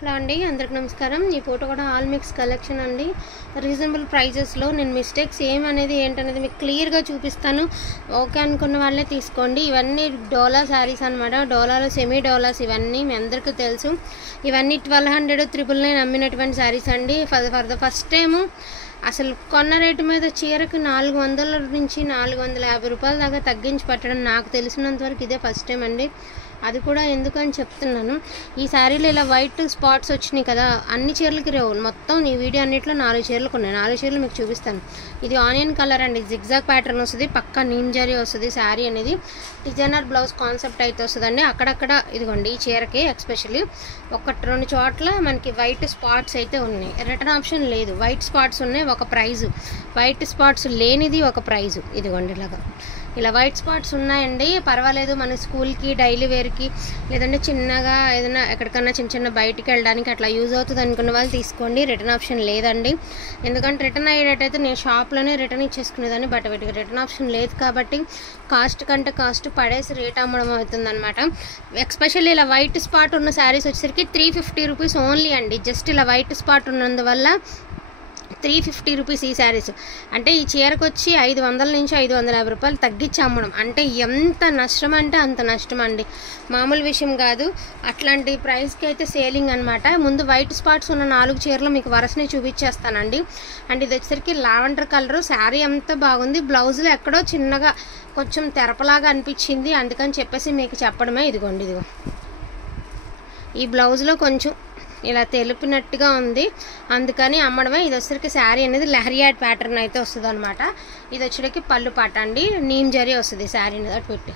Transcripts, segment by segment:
Hello అండి, అందరికి నమస్కారం. ఈ ఫోటో కూడా ఆల్ మిక్స్ కలెక్షన్ అండి. రీజనబుల్ ప్రైజెస్లో నేను మిస్టేక్స్ ఏమనేది ఏంటనేది మీకు క్లియర్గా చూపిస్తాను. ఓకే అనుకున్న వాళ్ళే తీసుకోండి. ఇవన్నీ డోలా శారీస్ అనమాట. డోలాలో సెమీ డోలాస్ ఇవన్నీ మీ అందరికీ తెలుసు. ఇవన్నీ 1200, 999 అమ్మినటువంటి శారీస్ అండి. ఫర్ ద ఫస్ట్ టైము అసలు కొన్న రేటు మీద చీరకు 400 నుంచి 450 రూపాయల దాకా తగ్గించి పెట్టడం నాకు తెలిసినంతవరకు ఇదే ఫస్ట్ టైం అండి. అది కూడా ఎందుకని చెప్తున్నాను, ఈ శారీలో ఇలా వైట్ స్పాట్స్ వచ్చినాయి కదా, అన్ని చీరలకి రేవు మొత్తం ఈ వీడియో అన్నింటిలో 4 చీరలకు ఉన్నాయి. 4 చీరలు మీకు చూపిస్తాను. ఇది ఆనియన్ కలర్ అండి, జిగ్జాగ్ ప్యాటర్న్ వస్తుంది, పక్కా నీమ్ జరీ వస్తుంది. శారీ అనేది డిజైనర్ బ్లౌజ్ కాన్సెప్ట్ అయితే వస్తుందండి. అక్కడక్కడ ఇదిగోండి ఈ చీరకి ఎక్స్పెషల్లీ 1-2 చోట్ల మనకి వైట్ స్పాట్స్ అయితే ఉన్నాయి. రిటర్న్ ఆప్షన్ లేదు. వైట్ స్పాట్స్ ఉన్నాయి ఒక ప్రైజు, వైట్ స్పాట్స్ లేనిది ఒక ప్రైజు. ఇదిగోండి ఇలా వైట్ స్పాట్స్ ఉన్నాయండి. పర్వాలేదు, మన స్కూల్కి డైలీ వేర్కి లేదంటే చిన్నగా ఏదైనా ఎక్కడికన్నా చిన్న బయటికి వెళ్ళడానికి అట్లా యూజ్ అవుతుంది అనుకున్న వాళ్ళు తీసుకోండి. రిటర్న్ ఆప్షన్ లేదండి. ఎందుకంటే రిటర్న్ అయ్యేటట్టయితే నేను షాప్లోనే రిటర్న్ ఇచ్చేసుకునేదాన్ని. బట్ వీటికి రిటర్న్ ఆప్షన్ లేదు కాబట్టి కాస్ట్ కంటే కాస్ట్ పడేసి రేట్ అమ్మడం అవుతుంది అనమాట. ఎస్పెషల్లీ ఇలా వైట్ స్పాట్ ఉన్న శారీస్ వచ్చేసరికి 350 రూపీస్ ఓన్లీ అండి. జస్ట్ ఇలా వైట్ స్పాట్ ఉన్నందువల్ల 350 రూపీస్ ఈ శారీస్. అంటే ఈ చీరకు వచ్చి 500 నుంచి 550 రూపాయలు తగ్గించి అమ్మడం అంటే ఎంత నష్టం అంటే అంత నష్టం అండి, మామూలు విషయం కాదు. అట్లాంటి ప్రైస్కి అయితే సేలింగ్ అనమాట. ముందు వైట్ స్పాట్స్ ఉన్న 4 చీరలు మీకు వరుసనే చూపించేస్తానండి. అండ్ ఇది వచ్చేసరికి లావెండర్ కలరు. శారీ అంతా బాగుంది, బ్లౌజ్లో ఎక్కడో చిన్నగా కొంచెం తెరపలాగా అనిపించింది, అందుకని చెప్పేసి మీకు చెప్పడమే. ఇదిగో ఈ బ్లౌజ్లో కొంచెం ఇలా తెలిపినట్టుగా ఉంది, అందుకని అమ్మడమే. ఇది వచ్చేసరికి శారీ అనేది లహరియాడ్ ప్యాటర్న్ అయితే వస్తుంది అనమాట. ఇది వచ్చేటికి పళ్ళు పాట అండి, నీమ్ జరీ వస్తుంది శారీని అటు పెట్టి.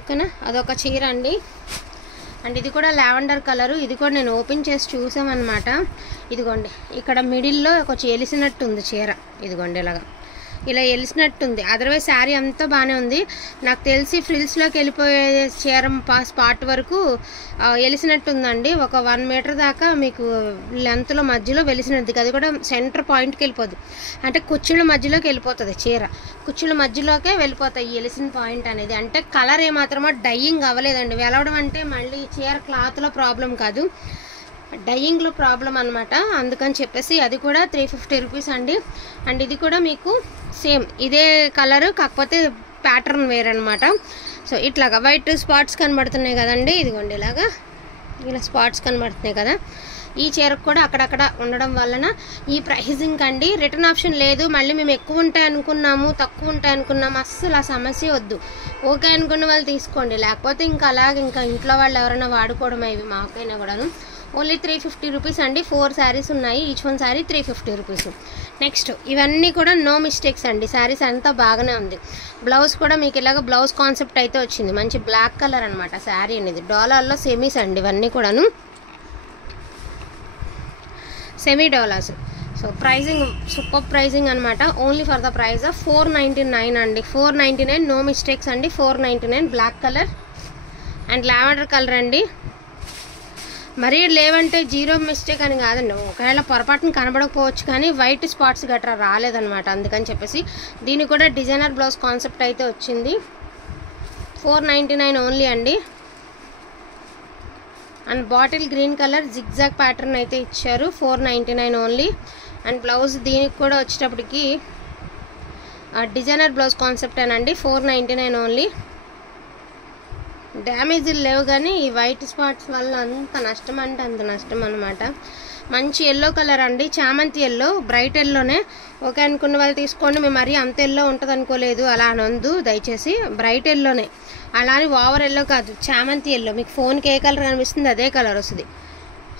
ఓకేనా, అదొక చీర అండి. అండ్ ఇది కూడా లావెండర్ కలరు. ఇది కూడా నేను ఓపెన్ చేసి చూసామన్నమాట. ఇదిగోండి ఇక్కడ మిడిల్లో కొంచెం ఎలిసినట్టుంది చీర. ఇదిగోండి ఇలా ఎలిసినట్టుంది. అదర్వైజ్ శారీ అంతా బాగానే ఉంది. నాకు తెలిసి ఫ్రిల్స్లోకి వెళ్ళిపోయే చీర స్పాట్ వరకు ఎలిసినట్టుందండి. ఒక 1 మీటర్ దాకా మీకు లెంత్లో మధ్యలో వెలిసినది. అది కూడా సెంటర్ పాయింట్కి వెళ్ళిపోద్ది, అంటే కుచ్చుళ్ళ మధ్యలోకి వెళ్ళిపోతుంది చీర. కుచ్చుళ్ళ మధ్యలోకే వెళ్ళిపోతాయి ఈ ఎలిసిన పాయింట్ అనేది. అంటే కలర్ ఏమాత్రమో డైయింగ్ అవ్వలేదండి. వెలవడం అంటే మళ్ళీ చీర క్లాత్లో ప్రాబ్లం కాదు, డైయింగ్లో ప్రాబ్లం అనమాట. అందుకని చెప్పేసి అది కూడా 350 రూపీస్ అండి. అండ్ ఇది కూడా మీకు సేమ్ ఇదే కలరు, కాకపోతే ప్యాటర్న్ వేరనమాట. సో ఇట్లాగా వైట్ స్పాట్స్ కనబడుతున్నాయి కదండి. ఇదిగోండి ఇలా స్పాట్స్ కనబడుతున్నాయి కదా. ఈ చీరకు కూడా అక్కడక్కడ ఉండడం వలన ఈ ప్రైజింగ్ అండి. రిటర్న్ ఆప్షన్ లేదు. మళ్ళీ మేము ఎక్కువ ఉంటాయి అనుకున్నాము, తక్కువ ఉంటాయి అనుకున్నాము, అస్సలు ఆ సమస్య వద్దు. ఓకే అనుకున్న వాళ్ళు తీసుకోండి, లేకపోతే ఇంకా ఇంకా ఇంట్లో వాళ్ళు ఎవరైనా వాడుకోవడమే. ఇవి మాకైనా కూడాను ఓన్లీ 350 రూపీస్ అండి. 4 శారీస్ ఉన్నాయి, each one sari 350 rupees. Next ఇవన్నీ కూడా నో మిస్టేక్స్ అండి. శారీస్ అంతా బాగానే ఉంది. బ్లౌజ్ కూడా మీకు ఇలాగ బ్లౌజ్ కాన్సెప్ట్ అయితే వచ్చింది, మంచి బ్లాక్ కలర్ అనమాట శారీ అనేది. డాలర్లో సెమీస్ అండి ఇవన్నీ కూడాను, semi dollars. So prizing super prizing అనమాట. Only for the praise of 499 అండి. 499 నో మిస్టేక్స్ అండి. 499 black colour and lavender colour అండి. మరీ లేవంటే జీరో మిస్టేక్ అని కాదండి, ఒకవేళ పొరపాటున కనబడకపోవచ్చు కానీ వైట్ స్పాట్స్ గట్రా రాలేదనమాట. అందుకని చెప్పేసి దీనికి కూడా డిజైనర్ బ్లౌజ్ కాన్సెప్ట్ అయితే వచ్చింది. 499 ఓన్లీ అండి. And bottle green colour zigzag pattern అయితే ఇచ్చారు. 499 ఓన్లీ. అండ్ బ్లౌజ్ దీనికి కూడా వచ్చేటప్పటికి డిజైనర్ బ్లౌజ్ కాన్సెప్ట్ అనండి. 499 ఓన్లీ. డ్యామేజీలు లేవు కానీ ఈ వైట్ స్పాట్స్ వల్ల అంత నష్టం అంటే అంత నష్టం అనమాట. మంచి ఎల్లో కలర్ అండి, చామంతి ఎల్లో, బ్రైట్ ఎల్లోనే. ఓకే అనుకున్న వాళ్ళు తీసుకోండి. మేము మరీ అంత ఎల్లో ఉంటుంది అనుకోలేదు, అలా అనందు దయచేసి. బ్రైట్ ఎల్లోనే, అలానే ఓవర్ ఎల్లో కాదు, చామంతి ఎల్లో. మీకు ఫోన్కి ఏ కలర్ కనిపిస్తుంది అదే కలర్ వస్తుంది.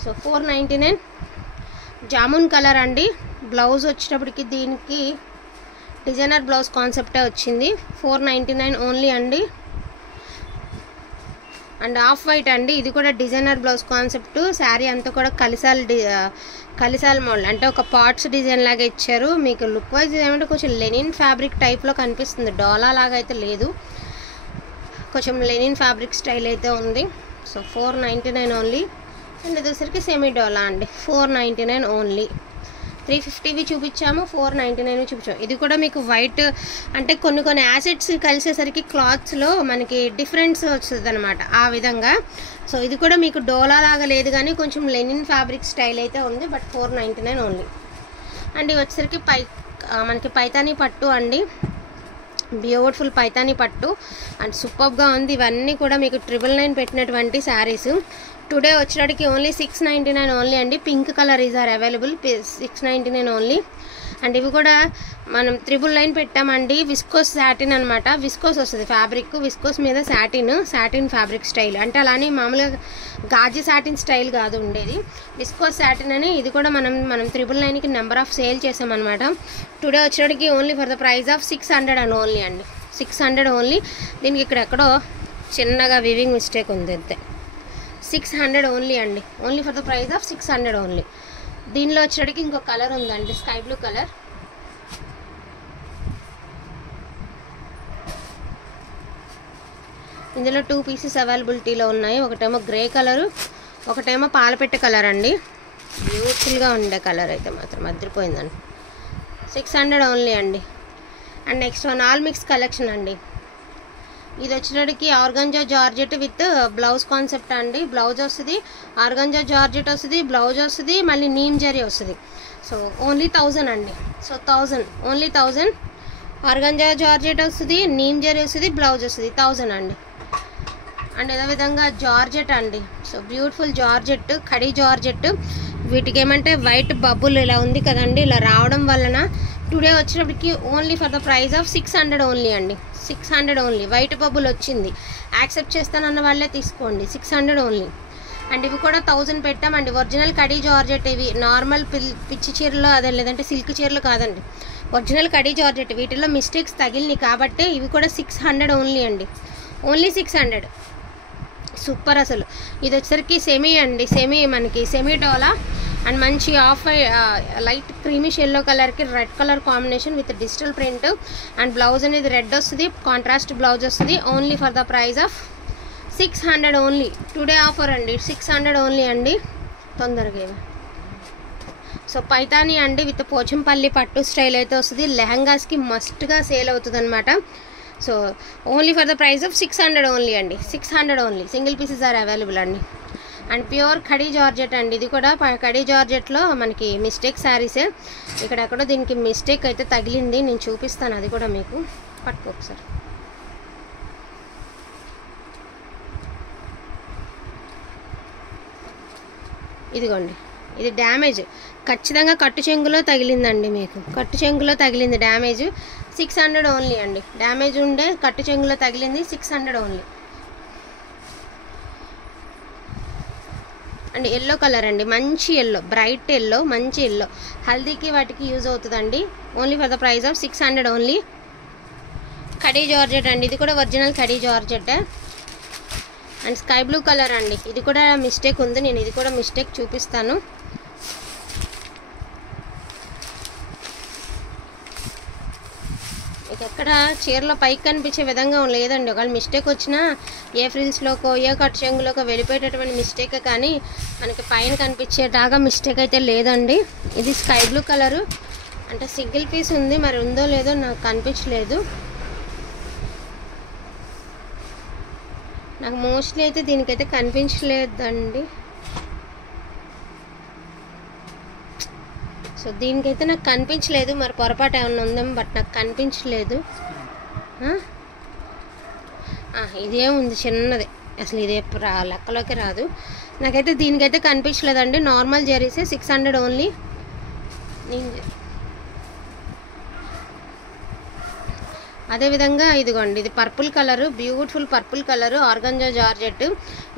సో 499. జామున్ కలర్ అండి. బ్లౌజ్ వచ్చేటప్పటికి దీనికి డిజైనర్ బ్లౌజ్ కాన్సెప్టే వచ్చింది. 499 ఓన్లీ అండి. అండ్ ఆఫ్ వైట్ అండి. ఇది కూడా డిజైనర్ బ్లౌజ్ కాన్సెప్ట్. శారీ అంతా కూడా కలిసాల్ మోడల్, అంటే ఒక పార్ట్స్ డిజైన్ లాగా ఇచ్చారు. మీకు లుక్ వైజ్ ఏమంటే కొంచెం లెనిన్ ఫ్యాబ్రిక్ టైప్లో కనిపిస్తుంది, డోలా లాగా అయితే లేదు, కొంచెం లెనిన్ ఫ్యాబ్రిక్ స్టైల్ అయితే ఉంది. So 499 only. అండ్ ఇది వచ్చరికి సెమీ డోలా అండి. 499 ఓన్లీ. 350వి చూపించాము, 499 చూపించాము. ఇది కూడా మీకు వైట్ అంటే కొన్ని యాసిడ్స్ కలిసేసరికి క్లాత్స్లో మనకి డిఫరెన్స్ వస్తుంది అనమాట ఆ విధంగా. సో ఇది కూడా మీకు డోలా లాగా లేదు కానీ కొంచెం లెనిన్ ఫ్యాబ్రిక్ స్టైల్ అయితే ఉంది, బట్ 499 ఓన్లీ. అండ్ ఇవి వచ్చేసరికి మనకి పైతానీ పట్టు అండి, బ్యూటిఫుల్ పైతానీ పట్టు అండ్ సూపర్గా ఉంది. ఇవన్నీ కూడా మీకు 999 పెట్టినటువంటి శారీస్. టుడే వచ్చేటికి ఓన్లీ 699 ఓన్లీ అండి. Pink colour is are available, 699 only. And ఇవి కూడా మనం 999 పెట్టామండి. విస్కోస్ సాటిన్ అనమాట, విస్కోస్ వస్తుంది ఫ్యాబ్రిక్, విస్కోస్ మీద సాటిన్ ఫ్యాబ్రిక్ స్టైల్. అంటే అలానే మామూలుగా గాజీ సాటిన్ స్టైల్ కాదు ఉండేది, విస్కోస్ సాటిన్ అని. ఇది కూడా మనం 999కి నెంబర్ ఆఫ్ సేల్ చేసామన్నమాట. టుడే వచ్చేటికి only for the price of 600 and only అండి, 600 ఓన్లీ. దీనికి ఇక్కడ ఎక్కడో చిన్నగా వివింగ్ మిస్టేక్ ఉంది అంతే. 600 ఓన్లీ అండి, only for the price of 600 only. దీనిలో వచ్చేటికి ఇంకో కలర్ ఉందండి, స్కై బ్లూ కలర్. ఇందులో 2 పీసెస్ అవైలబిలిటీలో ఉన్నాయి. ఒకటేమో గ్రే కలరు, ఒకటేమో పాలపెట్ట కలర్ అండి. బ్యూటిఫుల్గా ఉండే కలర్ అయితే మాత్రం అదిరిపోయిందండి. 600 ఓన్లీ అండి. And next one all mix collection అండి. ఇది వచ్చేటికి organza georgette with blouse concept అండి. బ్లౌజ్ వస్తుంది, ఆర్గంజా జార్జెట్ వస్తుంది, బ్లౌజ్ వస్తుంది, మళ్ళీ నీమ్ జరీ వస్తుంది. సో ఓన్లీ 1000 అండి. So 1000 only 1000. ఆర్గంజా జార్జెట్ వస్తుంది, నీమ్ జరీ వస్తుంది, బ్లౌజ్ వస్తుంది, 1000 అండి. అండ్ అదేవిధంగా జార్జెట్ అండి. సో బ్యూటిఫుల్ జార్జెట్, కడీ జార్జెట్. వీటికి ఏమంటే వైట్ బబుల్ ఇలా ఉంది కదండి, ఇలా రావడం వలన టుడే వచ్చేటప్పటికి only for the price of 600 only అండి, 600 ఓన్లీ. వైట్ బబుల్ వచ్చింది, యాక్సెప్ట్ చేస్తానన్న వాళ్ళే తీసుకోండి, 600 ఓన్లీ. అండ్ ఇవి కూడా 1000 పెట్టామండి. ఒరిజినల్ కడీ జార్జెట్ ఇవి, నార్మల్ పిచ్చి చీరలు అదే లేదంటే సిల్క్ చీరలు కాదండి, ఒరిజినల్ కడీ జార్జెట్. వీటిలో మిస్టేక్స్ తగిలినాయి కాబట్టి ఇవి కూడా 600 ఓన్లీ అండి, ఓన్లీ 600. సూపర్ అసలు. ఇది వచ్చేసరికి సెమీ అండి, మనకి సెమీ డోలా అండ్ మంచి లైట్ క్రీమిష్ ఎల్లో కలర్కి red colour combination with digital print. And blouse అనేది రెడ్ వస్తుంది, కాంట్రాస్ట్ బ్లౌజ్ వస్తుంది. Only for the price of 600 only. Today offer అండి, 600 ఓన్లీ అండి. తొందరగా సో పైతానీ అండి విత్ పోచంపల్లి పట్టు స్టైల్ అయితే వస్తుంది. లెహంగాస్కి మస్ట్గా సేల్ అవుతుంది అనమాట. So only for the price of 600 only అండి, 600 only. Single pieces are available అండి. అండ్ ప్యూర్ కడీ జార్జెట్ అండి. ఇది కూడా కడీ జార్జెట్లో మనకి మిస్టేక్ శారీసే. ఇక్కడెక్కడో దీనికి మిస్టేక్ అయితే తగిలింది, నేను చూపిస్తాను అది కూడా మీకు. పట్టుకో ఒకసారి. ఇదిగోండి, ఇది డ్యామేజ్ ఖచ్చితంగా కట్టు చెంగులో తగిలిందండి, మీకు కట్టు చెంగులో తగిలింది డ్యామేజ్. 600 ఓన్లీ అండి. డ్యామేజ్ ఉండే కట్టు చెంగులో తగిలింది, 600 ఓన్లీ. అండ్ ఎల్లో కలర్ అండి, మంచి ఎల్లో, బ్రైట్ ఎల్లో, మంచి ఎల్లో. హల్దీకి వాటికి యూజ్ అవుతుందండి. Only for the price of 600 only. Khadi georgette అండి, ఇది కూడా original khadi georgette. And sky blue colour అండి, ఇది కూడా మిస్టేక్ ఉంది, నేను ఇది కూడా మిస్టేక్ చూపిస్తాను. మీకు ఎక్కడ చీరలో పైకి కనిపించే విధంగా లేదండి. ఒకవేళ మిస్టేక్ వచ్చినా ఏ ఫ్రిల్స్లోకో ఏ కట్ చెంగులోకో వెళ్ళిపోయేటటువంటి మిస్టేకే కానీ మనకి పైన కనిపించేలాగా మిస్టేక్ అయితే లేదండి. ఇది స్కై బ్లూ కలరు, అంటే సింగిల్ పీస్ ఉంది, మరి ఉందో లేదో నాకు కనిపించలేదు. నాకు మోస్ట్లీ అయితే దీనికైతే కనిపించలేదండి. సో దీనికైతే నాకు కనిపించలేదు, మరి పొరపాటు ఏమన్నా ఉందేమో, బట్ నాకు కనిపించలేదు. ఇదేముంది చిన్నది, అసలు ఇదే లెక్కలోకి రాదు. నాకైతే దీనికైతే కనిపించలేదండి. Normal జరీసే, 600 only. అదేవిధంగా ఇదిగోండి, ఇది purple colour, beautiful purple colour, organza georgette.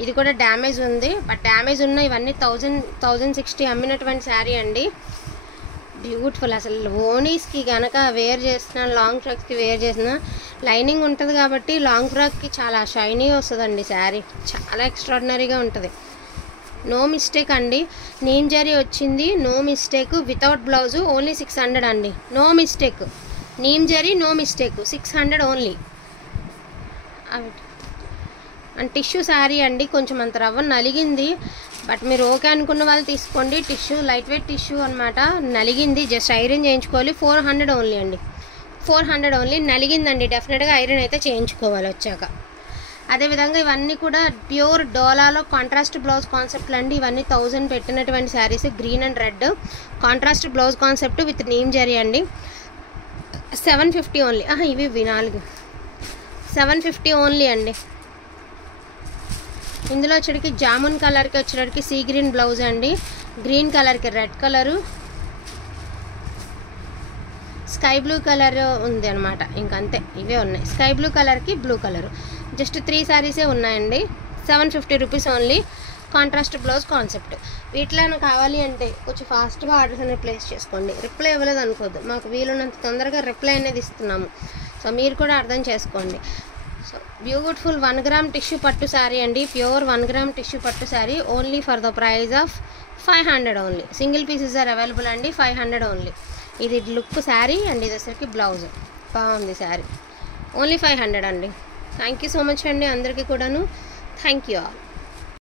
ఇది కూడా డ్యామేజ్ ఉంది, బట్ డ్యామేజ్ ఉన్న ఇవన్నీ 1060 అమ్మినటువంటి శారీ అండి. బ్యూటిఫుల్ అసలు. ఓనీస్కి కనుక వేర్ చేసిన, లాంగ్ ఫ్రాక్స్కి వేర్ చేసిన, లైనింగ్ ఉంటుంది కాబట్టి లాంగ్ ఫ్రాక్కి చాలా షైనీ వస్తుందండి శారీ, చాలా ఎక్స్ట్రాడినరీగా ఉంటుంది. నో మిస్టేక్ అండి. నీమ్ జరీ వచ్చింది, no mistake. Without blouse only 600 అండి, నో మిస్టేక్. నీమ్ zari no mistake, 600 only. And tissue sari అండి, కొంచెం అంత రవ్వ నలిగింది, బట్ మీరు ఓకే అనుకున్న వాళ్ళు తీసుకోండి. టిష్యూ లైట్ వెయిట్ టిష్యూ అనమాట, నలిగింది, జస్ట్ ఐరన్ చేయించుకోవాలి. 400 ఓన్లీ అండి, 400 ఓన్లీ. నలిగిందండి, డెఫినెట్గా ఐరన్ అయితే చేయించుకోవాలి వచ్చాక. అదేవిధంగా ఇవన్నీ కూడా ప్యూర్ డోలాలో కాంట్రాస్ట్ బ్లౌజ్ కాన్సెప్ట్లు అండి. ఇవన్నీ 1000 పెట్టినటువంటి saris, green and red contrast blouse concept with neem zari అండి. 750 ఓన్లీ. ఇవి 4 750 ఓన్లీ అండి. ఇందులో వచ్చేటికి జామున్ కలర్కి వచ్చేటికి సీ గ్రీన్ బ్లౌజ్ అండి, గ్రీన్ కలర్కి red colour, sky blue colour ఉంది అనమాట, ఇంకంతే ఇవే ఉన్నాయి. స్కై బ్లూ కలర్కి బ్లూ కలరు, జస్ట్ 3 శారీసే ఉన్నాయండి. 750 rupees only, contrast blouse concept. వీటిలో కావాలి అంటే కొంచెం ఫాస్ట్గా ఆర్డర్స్ అనేది ప్లేస్ చేసుకోండి. రిప్లై ఇవ్వలేదు అనుకోద్దు, మాకు వీలున్నంత తొందరగా రిప్లై అనేది ఇస్తున్నాము, సో మీరు కూడా అర్థం చేసుకోండి. సో బ్యూటిఫుల్ 1 గ్రామ్ టిష్యూ పట్టు శారీ అండి, ప్యూర్ 1 గ్రామ్ టిష్యూ పట్టు sari, only for the praise of 500 only. Single pieces are available అండి, 500 ఓన్లీ. ఇది లుక్ శారీ అండ్ ఇది వచ్చేసరికి బ్లౌజ్, బాగుంది శారీ, ఓన్లీ 500 అండి. థ్యాంక్ యూ సో మచ్ అండి అందరికీ కూడాను. Thank you all.